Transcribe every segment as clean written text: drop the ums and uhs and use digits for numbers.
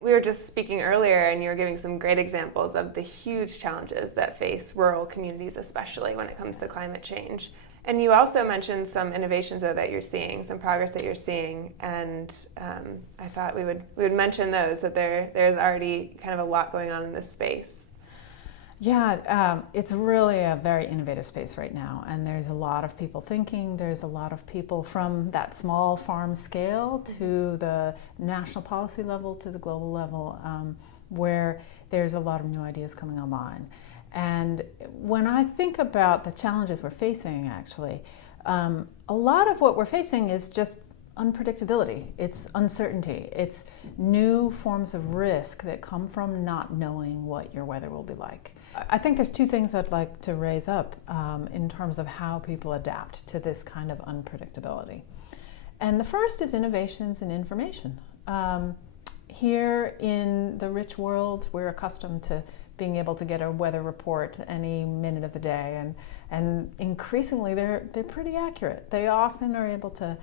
We were just speaking earlier, and you were giving some great examples of the huge challenges that face rural communities, especially when it comes to climate change. And you also mentioned some innovations, though, that you're seeing, some progress that you're seeing, and I thought we would mention those, that there's already kind of a lot going on in this space. Yeah, it's really a very innovative space right now, and there's a lot of people thinking. There's a lot of people from that small farm scale to the national policy level to the global level, where there's a lot of new ideas coming online. And when I think about the challenges we're facing, actually, a lot of what we're facing is just unpredictability. It's uncertainty. It's new forms of risk that come from not knowing what your weather will be like. I think there's two things I'd like to raise up in terms of how people adapt to this kind of unpredictability. And the first is innovations in information. Here in the rich world, we're accustomed to being able to get a weather report any minute of the day, and increasingly they're pretty accurate. They often are able to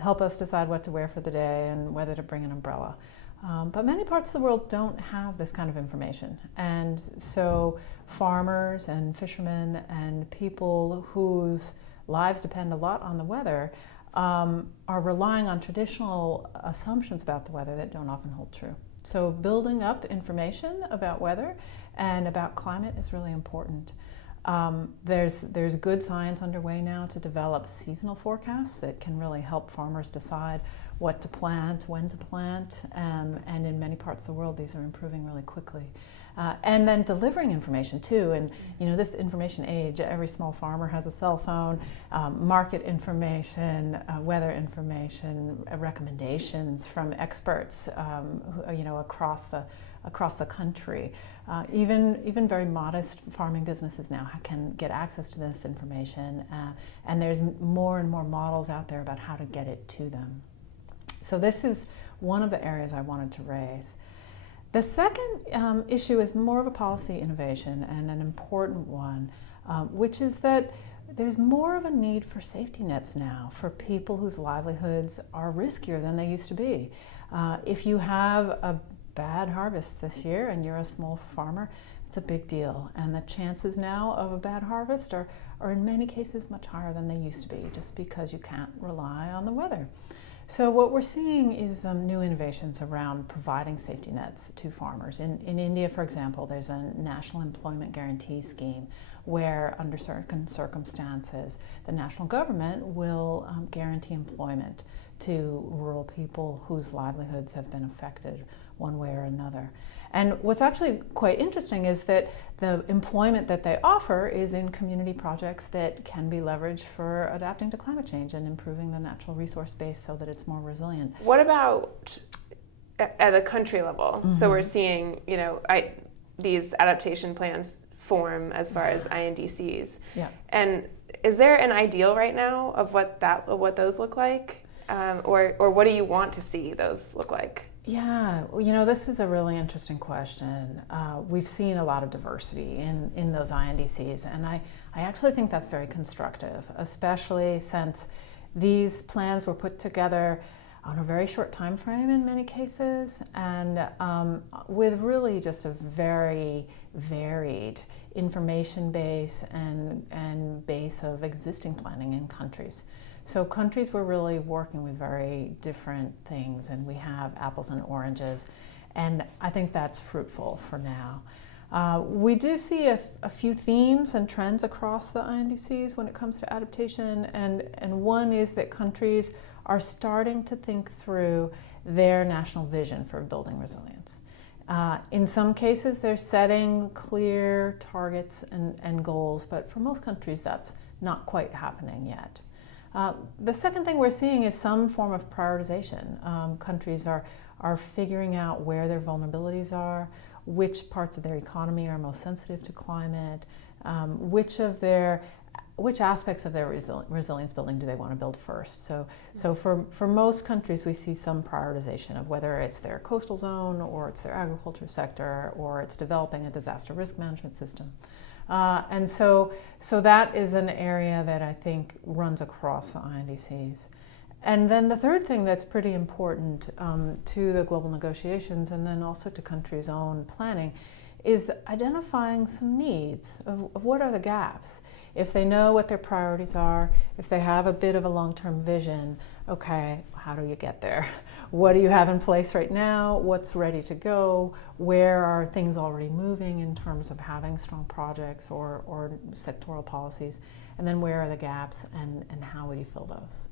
help us decide what to wear for the day and whether to bring an umbrella. But many parts of the world don't have this kind of information. And so farmers and fishermen and people whose lives depend a lot on the weather are relying on traditional assumptions about the weather that don't often hold true. So building up information about weather and about climate is really important. There's good science underway now to develop seasonal forecasts that can really help farmers decide what to plant, when to plant, and in many parts of the world these are improving really quickly. And then delivering information too, and this information age, every small farmer has a cell phone, market information, weather information, recommendations from experts across the country. Even very modest farming businesses now can get access to this information, and there's more and more models out there about how to get it to them. So this is one of the areas I wanted to raise. The second issue is more of a policy innovation, and an important one, which is that there's more of a need for safety nets now for people whose livelihoods are riskier than they used to be. If you have a bad harvest this year and you're a small farmer, it's a big deal. And the chances now of a bad harvest are in many cases much higher than they used to be, just because you can't rely on the weather. So what we're seeing is new innovations around providing safety nets to farmers. In India, for example, there's a national employment guarantee scheme where, under certain circumstances, the national government will guarantee employment to rural people whose livelihoods have been affected one way or another. And what's actually quite interesting is that the employment that they offer is in community projects that can be leveraged for adapting to climate change and improving the natural resource base so that it's more resilient. What about at a country level? Mm-hmm. So we're seeing, these adaptation plans form as far as INDCs. Yeah. And is there an ideal right now of what those look like? Or what do you want to see those look like? Yeah, this is a really interesting question. We've seen a lot of diversity in those INDCs, and I actually think that's very constructive, especially since these plans were put together on a very short time frame in many cases, and with really just a very varied information base and base of existing planning in countries. So countries were really working with very different things, and we have apples and oranges, and I think that's fruitful for now. We do see a few themes and trends across the INDCs when it comes to adaptation, and one is that countries are starting to think through their national vision for building resilience. In some cases, they're setting clear targets and goals, but for most countries, that's not quite happening yet. The second thing we're seeing is some form of prioritization. Countries are figuring out where their vulnerabilities are, which parts of their economy are most sensitive to climate, which aspects of their resilience building do they want to build first. So for most countries, we see some prioritization of whether it's their coastal zone, or it's their agriculture sector, or it's developing a disaster risk management system. And so that is an area that I think runs across the INDCs. And then the third thing that's pretty important to the global negotiations and then also to countries' own planning is identifying some needs of what are the gaps. If they know what their priorities are, if they have a bit of a long-term vision, okay, how do you get there? What do you have in place right now? What's ready to go? Where are things already moving in terms of having strong projects or sectoral policies? And then where are the gaps and how would you fill those?